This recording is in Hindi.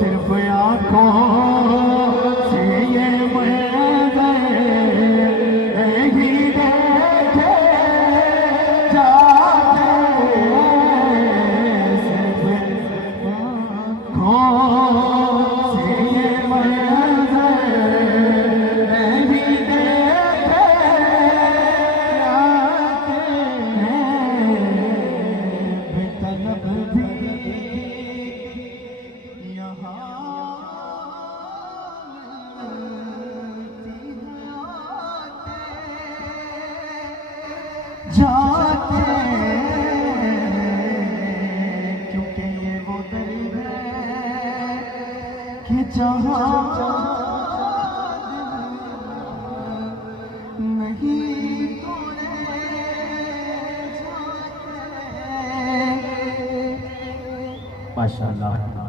सिर्फ आँखों से ये मंज़र नहीं देखे जाते, सिर्फ आँखों से ये मंज़र नहीं देखे जाते हैं, बेतलब भी जाते, क्योंकि ये वो दर है कि जहाँ नहीं तोड़े जाते। माशाअल्लाह।